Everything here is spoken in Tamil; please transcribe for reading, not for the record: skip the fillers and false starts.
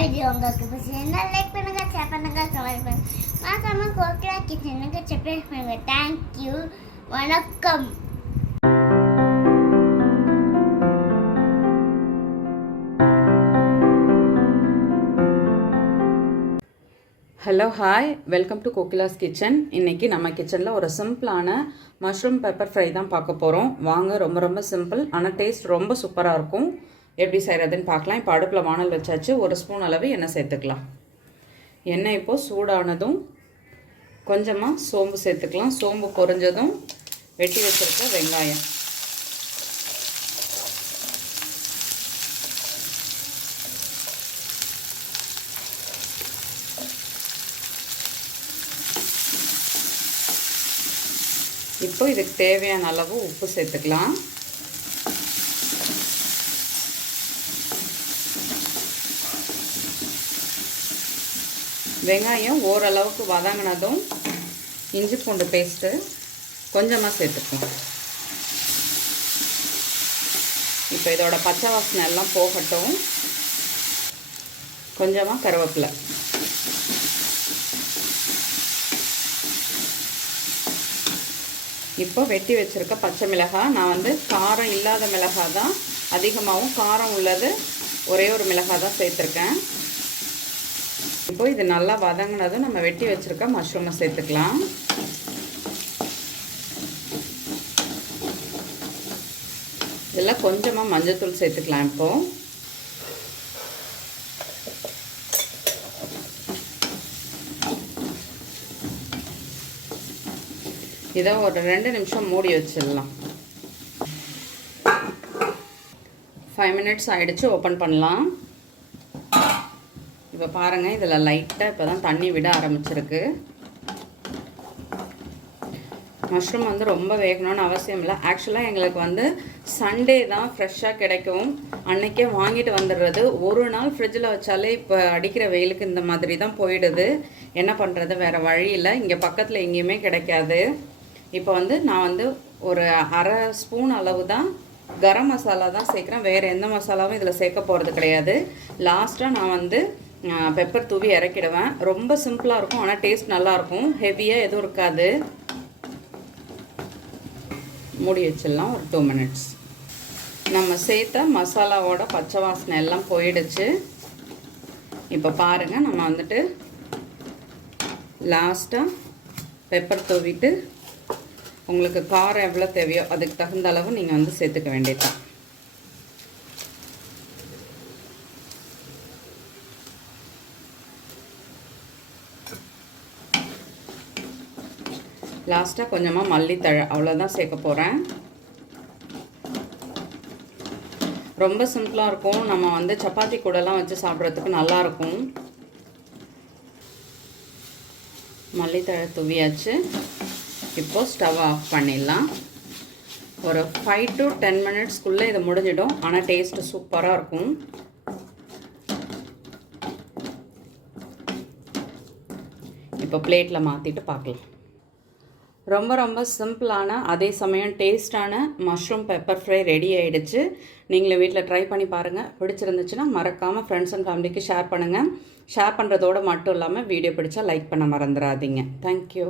வீடியோ உங்களுக்கு பிடிச்சிருந்தா லைக் பண்ணுங்க, ஷேர் பண்ணுங்க, கமெண்ட் பண்ணுங்க. மறக்காம கோகிலா கிச்சனுக்கு சப்ஸ்கிரைப் பண்ணுங்க. தேங்க்யூ, வணக்கம். Hello hi, welcome to Kokila's kitchen. இன்றைக்கி நம்ம கிச்சனில் ஒரு சிம்பிளான மஷ்ரூம் பெப்பர் ஃப்ரை தான் பார்க்க போகிறோம். வாங்க, ரொம்ப ரொம்ப சிம்பிள், ஆனால் டேஸ்ட் ரொம்ப சூப்பராக இருக்கும். எப்படி செய்கிறதுன்னு பார்க்கலாம். இப்போ அடுப்பில் வானல் வச்சாச்சு. ஒரு ஸ்பூன் அளவு எண்ணெய் சேர்த்துக்கலாம். எண்ணெய் இப்போது சூடானதும் கொஞ்சமாக சோம்பு சேர்த்துக்கலாம். சோம்பு பொரிஞ்சதும் வெட்டி வச்சுருக்க வெங்காயம், இப்போ இதுக்கு தேவையான அளவு உப்பு சேர்த்துக்கலாம். வெங்காயம் ஓரளவுக்கு வதங்கினதும் இஞ்சி பூண்டு பேஸ்ட்டு கொஞ்சமாக சேர்த்துக்கலாம். இப்போ இதோட பச்சை வாசனை எல்லாம் போகட்டும். கொஞ்சமாக கருவேப்பிலை, இப்போ வெட்டி வச்சுருக்க பச்சை மிளகாய். நான் வந்து காரம் இல்லாத மிளகாய் தான் அதிகமாகவும், காரம் உள்ளது ஒரே ஒரு மிளகாய் தான் சேர்த்துருக்கேன். இப்போ இது நல்லா வதங்கினதும் நம்ம வெட்டி வச்சுருக்க மஷ்ரூமை சேர்த்துக்கலாம். இதில் கொஞ்சமாக மஞ்சள்தூள் சேர்த்துக்கலாம். இப்போது இதை ஒரு 2 நிமிஷம் மூடி வச்சிடலாம். 5 மினிட்ஸ் ஆகிடுச்சு. ஓப்பன் பண்ணலாம். இப்போ பாருங்கள், இதில் லைட்டாக இப்போ தான் தண்ணி விட ஆரம்பிச்சிருக்கு. மஷ்ரூம் வந்து ரொம்ப வேகணும்னு அவசியம் இல்லை. ஆக்சுவலாக எங்களுக்கு வந்து சண்டே தான் ஃப்ரெஷ்ஷாக கிடைக்கும். அன்றைக்கே வாங்கிட்டு வந்துடுறது. ஒரு நாள் ஃப்ரிட்ஜில் வச்சாலே இப்போ அடிக்கிற வெயிலுக்கு இந்த மாதிரி தான் போயிடுது. என்ன பண்ணுறது, வேறு வழி இல்லை. இங்கே பக்கத்தில் எங்கேயுமே கிடைக்காது. இப்போ வந்து நான் வந்து ஒரு அரை ஸ்பூன் அளவு தான் கரம் மசாலா தான் சேர்க்குறேன். வேறு எந்த மசாலாவும் இதில் சேர்க்க போகிறது கிடையாது. லாஸ்ட்டாக நான் வந்து பெப்பர் தூவி இறக்கிடுவேன். ரொம்ப சிம்பிளாக இருக்கும், ஆனால் டேஸ்ட் நல்லாயிருக்கும். ஹெவியாக எதுவும் இருக்காது. மூடி வச்சிடலாம் ஒரு 2 மினிட்ஸ். நம்ம சேர்த்த மசாலாவோட பச்சை வாசனை எல்லாம் போயிடுச்சு. இப்போ பாருங்கள், நம்ம வந்துட்டு லாஸ்ட்டாக பெப்பர் தூவிட்டு உங்களுக்கு காரம் எவ்வளோ தேவையோ அதுக்கு தகுந்த அளவு நீங்கள் வந்து சேர்த்துக்க வேண்டியதுதான். லாஸ்ட்டாக கொஞ்சமாக மல்லித்தழை, அவ்வளோதான் சேர்க்க போகிறேன். ரொம்ப சிம்பிளாக இருக்கும். நம்ம வந்து சப்பாத்தி கூடலாம் வச்சு சாப்பிட்றதுக்கு நல்லாயிருக்கும். மல்லித்தழை தூவியாச்சு. இப்போ ஸ்டவ் ஆஃப் பண்ணிடலாம். ஒரு 5 to 10 மினிட்ஸ்க்குள்ளே இது முடிஞ்சிடும். ஆனால் டேஸ்ட்டு சூப்பராக இருக்கும். இப்போ பிளேட்டில் மாற்றிட்டு பார்க்கலாம். ரொம்ப ரொம்ப சிம்பிளான அதே சமயம் டேஸ்டான மஷ்ரூம் பெப்பர் ஃப்ரை ரெடி ஆகிடுச்சு. நீங்களும் வீட்டில் ட்ரை பண்ணி பாருங்கள். பிடிச்சிருந்துச்சுன்னா மறக்காமல் ஃப்ரெண்ட்ஸ் அண்ட் ஃபேமிலிக்கு ஷேர் பண்ணுங்கள். ஷேர் பண்ணுறதோடு மட்டும் இல்லாமல் வீடியோ பிடிச்சா லைக் பண்ண மறந்துடாதீங்க. தேங்க்யூ.